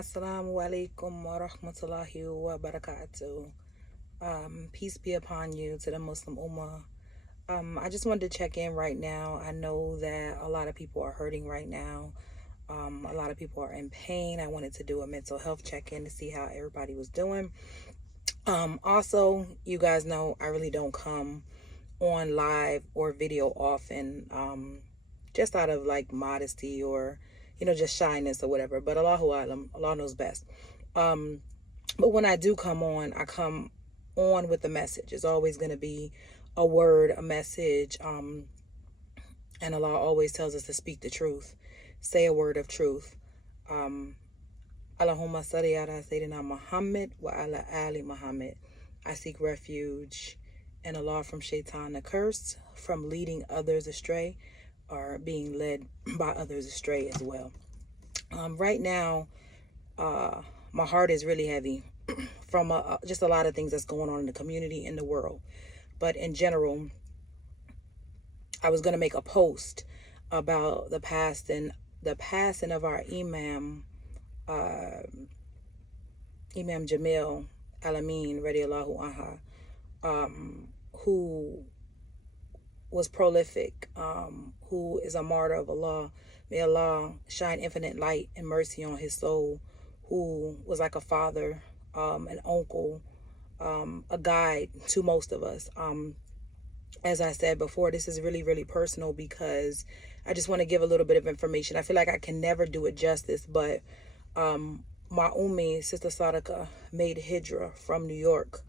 Assalamu alaikum wa rahmatullahi wa barakatuh. Peace be upon you to the Muslim Ummah. I just wanted to check in right now. I know that a lot of people are hurting right now. A lot of people are in pain. I wanted to do a mental health check-in to see how everybody was doing. Also, you guys know I really don't come on live or video often, just out of like modesty or just shyness or whatever. But Allahu Alam, Allah knows best. But when I do come on, I come on with a message. It's always going to be a word, a message. And Allah always tells us to speak the truth, say a word of truth. Allahumma salli ala Sayyidina Muhammad wa ala Ali Muhammad. I seek refuge in Allah from shaitan the curse, from leading others astray or being led by others astray as well. Right now, my heart is really heavy from just a lot of things that's going on in the community, in the world. But in general, I was going to make a post about the passing of our Imam Jamil Al-Amin radiallahu anha, who was prolific, who is a martyr of Allah. May Allah shine infinite light and mercy on his soul, who was like a father, an uncle, a guide to most of us. As I said before, this is really, really personal because I just want to give a little bit of information. I feel like I can never do it justice, but my Ummi, Sister Sadaka, made hijrah from New York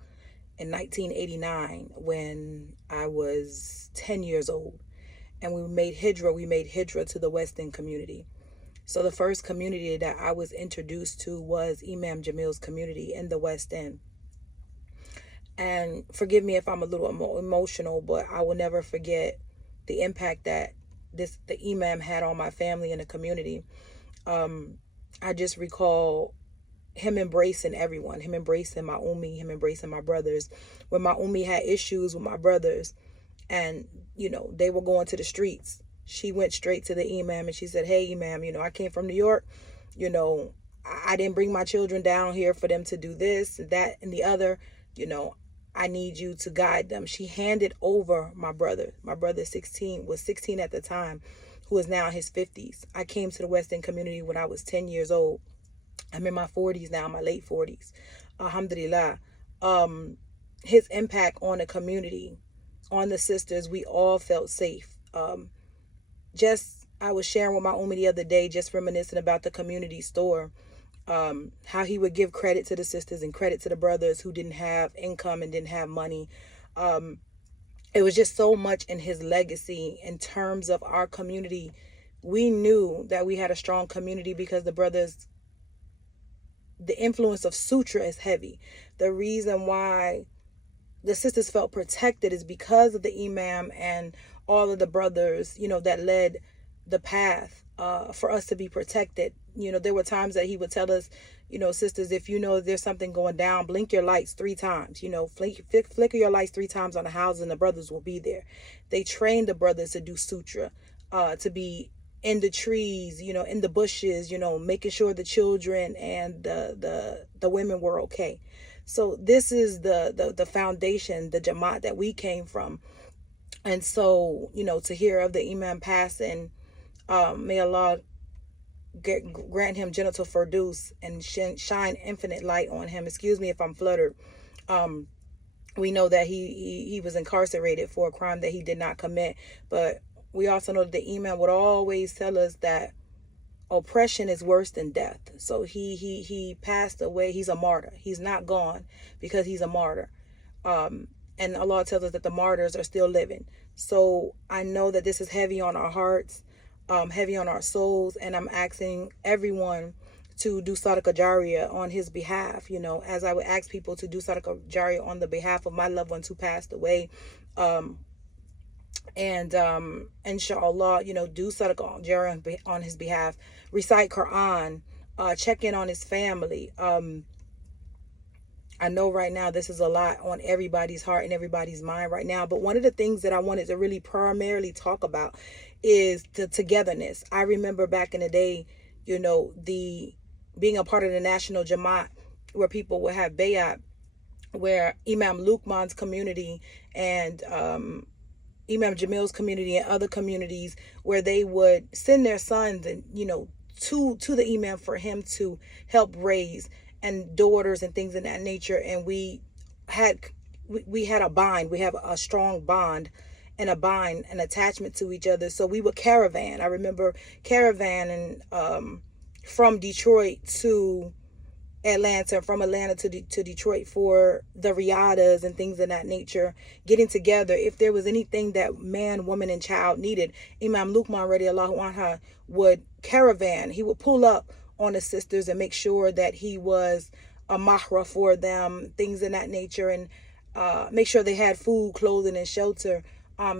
in 1989 when I was 10 years old. And we made hijrah to the West End community. So the first community that I was introduced to was Imam Jamil's community in the West End. And forgive me if I'm a little emotional, but I will never forget the impact that the Imam had on my family and the community. I just recall him embracing everyone, him embracing my Ummi, him embracing my brothers. When my Ummi had issues with my brothers and, they were going to the streets, she went straight to the Imam and she said, "Hey, Imam, I came from New York. I didn't bring my children down here for them to do this, that, and the other. I need you to guide them." She handed over my brother. My brother was 16 at the time, who is now in his 50s. I came to the West End community when I was 10 years old. I'm in my 40s now, my late 40s. Alhamdulillah. His impact on the community, on the sisters, we all felt safe. I was sharing with my Ummi the other day, just reminiscing about the community store, how he would give credit to the sisters and credit to the brothers who didn't have income and didn't have money. It was just so much in his legacy in terms of our community. We knew that we had a strong community because the influence of sutra is heavy. The reason why the sisters felt protected is because of the Imam and all of the brothers, that led the path for us to be protected. There were times that he would tell us, sisters, if there's something going down, blink your lights 3 times, flicker your lights 3 times on the houses and the brothers will be there. They trained the brothers to do sutra, to be in the trees, in the bushes, making sure the children and the women were okay. So this is the foundation, the Jamaat that we came from. And so, to hear of the Imam passing, may Allah grant him Jannatul Firdaus and shine infinite light on him. Excuse me if I'm fluttered. We know that he was incarcerated for a crime that he did not commit, but we also know that the Imam would always tell us that oppression is worse than death. So he passed away. He's a martyr. He's not gone because he's a martyr. And Allah tells us that the martyrs are still living. So I know that this is heavy on our hearts, heavy on our souls, and I'm asking everyone to do Sadaqah Jariyah on his behalf, as I would ask people to do Sadaqah Jariyah on the behalf of my loved ones who passed away. And inshallah, do Sadaqah Jariyah on his behalf, recite Quran, check in on his family. I know right now this is a lot on everybody's heart and everybody's mind right now, but one of the things that I wanted to really primarily talk about is the togetherness. I remember back in the day, the being a part of the National Jamaat, where people would have bayat, where Imam Luqman's community and Imam Jamil's community and other communities, where they would send their sons and, to the Imam for him to help raise, and daughters and things of that nature. And had we had a bind. We have a strong bond and an attachment to each other. So we would caravan. I remember caravanning from Detroit to Atlanta, from Atlanta to Detroit for the riadas and things of that nature, getting together. If there was anything that man, woman, and child needed, Imam Luqman radiallahu anha would caravan. He would pull up on the sisters and make sure that he was a mahra for them, things of that nature, and make sure they had food, clothing, and shelter.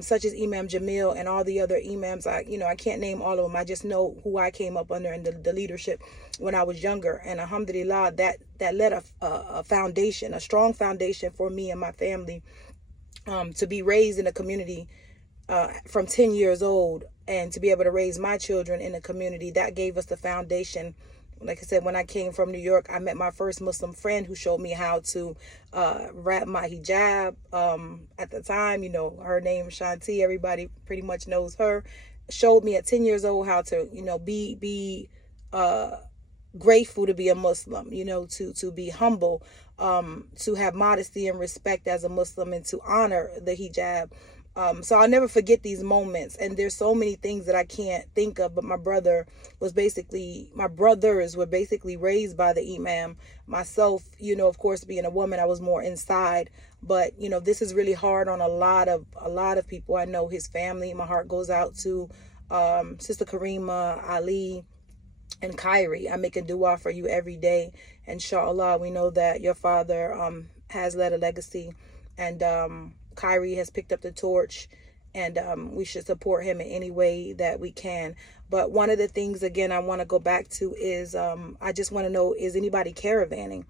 Such as Imam Jamil and all the other imams. I can't name all of them. I just know who I came up under in the leadership when I was younger. And alhamdulillah, that led a foundation, a strong foundation for me and my family, to be raised in a community from 10 years old, and to be able to raise my children in a community. That gave us the foundation. Like I said, when I came from New York, I met my first Muslim friend who showed me how to wrap my hijab. At the time, her name Shanti, everybody pretty much knows her. Showed me at 10 years old how to, be grateful to be a Muslim, to be humble, to have modesty and respect as a Muslim, and to honor the hijab. So I'll never forget these moments. And there's so many things that I can't think of, but my brothers were basically raised by the Imam. Myself, of course, being a woman, I was more inside. But, this is really hard on a lot of people. I know his family. My heart goes out to Sister Karima, Ali, and Kyrie. I make a dua for you every day. Inshallah, we know that your father has led a legacy, and Kyrie has picked up the torch, and we should support him in any way that we can. But one of the things, again, I want to go back to is I just want to know, is anybody caravanning?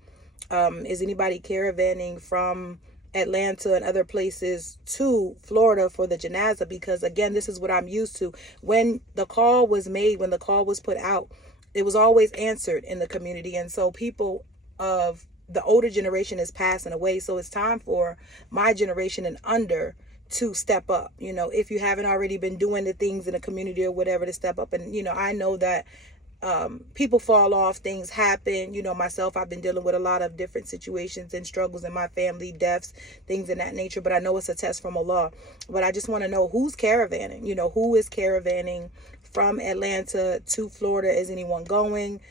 Is anybody caravanning from Atlanta and other places to Florida for the janazah? Because, again, this is what I'm used to. When the call was made, when the call was put out, it was always answered in the community. And so people of the older generation is passing away. So it's time for my generation and under to step up. If you haven't already been doing the things in the community or whatever, to step up. And, I know that people fall off, things happen. Myself, I've been dealing with a lot of different situations and struggles in my family, deaths, things in that nature. But I know it's a test from Allah. But I just want to know who's caravanning, who is caravanning from Atlanta to Florida. Is anyone going?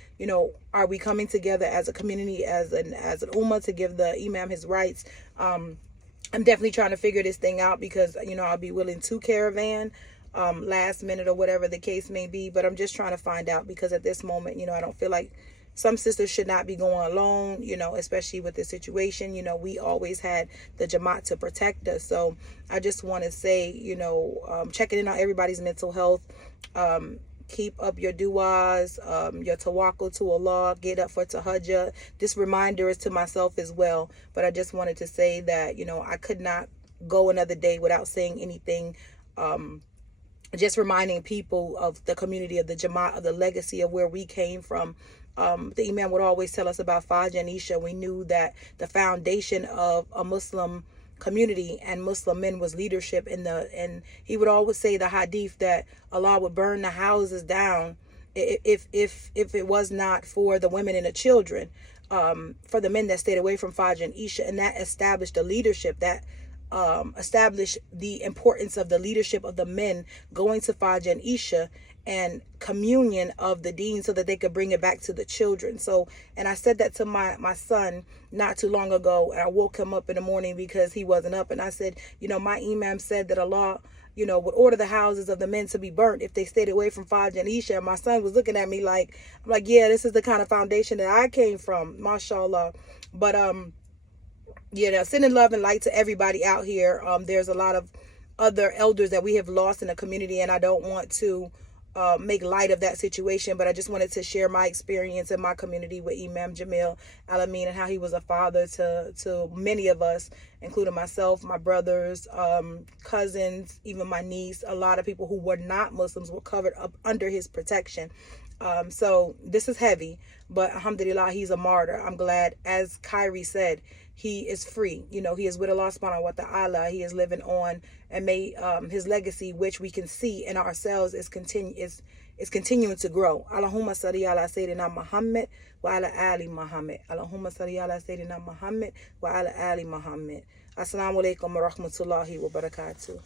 Are we coming together as a community, as an ummah, to give the Imam his rights? I'm definitely trying to figure this thing out, because, I'll be willing to caravan last minute or whatever the case may be. But I'm just trying to find out, because at this moment, I don't feel like some sisters should not be going alone, especially with this situation. We always had the Jamaat to protect us. So I just want to say, checking in on everybody's mental health. Keep up your du'as, your tawakkul to Allah, get up for tahajjud. This reminder is to myself as well. But I just wanted to say that, I could not go another day without saying anything. Just reminding people of the community of the Jamaat, of the legacy of where we came from. The Imam would always tell us about Fajr and Isha. We knew that the foundation of a Muslim community and Muslim men was leadership. And he would always say the hadith that Allah would burn the houses down if it was not for the women and the children, for the men that stayed away from Fajr and Isha. And that established the leadership, that established the importance of the leadership of the men going to Fajr and Isha and communion of the deen, so that they could bring it back to the children. So, and I said that to my son not too long ago, and I woke him up in the morning because he wasn't up, and I said, my Imam said that Allah, would order the houses of the men to be burnt if they stayed away from Fajr and Isha. And my son was looking at me like, I'm like, yeah, this is the kind of foundation that I came from, mashallah. But sending love and light to everybody out here. There's a lot of other elders that we have lost in the community, and I don't want to make light of that situation, but I just wanted to share my experience in my community with Imam Jamil Al-Amin, and how he was a father to many of us, including myself, my brothers, cousins, even my niece. A lot of people who were not Muslims were covered up under his protection. So this is heavy, but alhamdulillah, he's a martyr. I'm glad, as Kyrie said, he is free. You know, he is with Allah subhanahu wa ta'ala. He is living on, and may his legacy, which we can see in ourselves, is continuing to grow. Allahumma salli ala Sayyidina Muhammad wa ala ali Muhammad. Allahumma salli ala Sayyidina Muhammad wa ala ali Muhammad. Assalamu alaikum wa rahmatullahi wa barakatuh.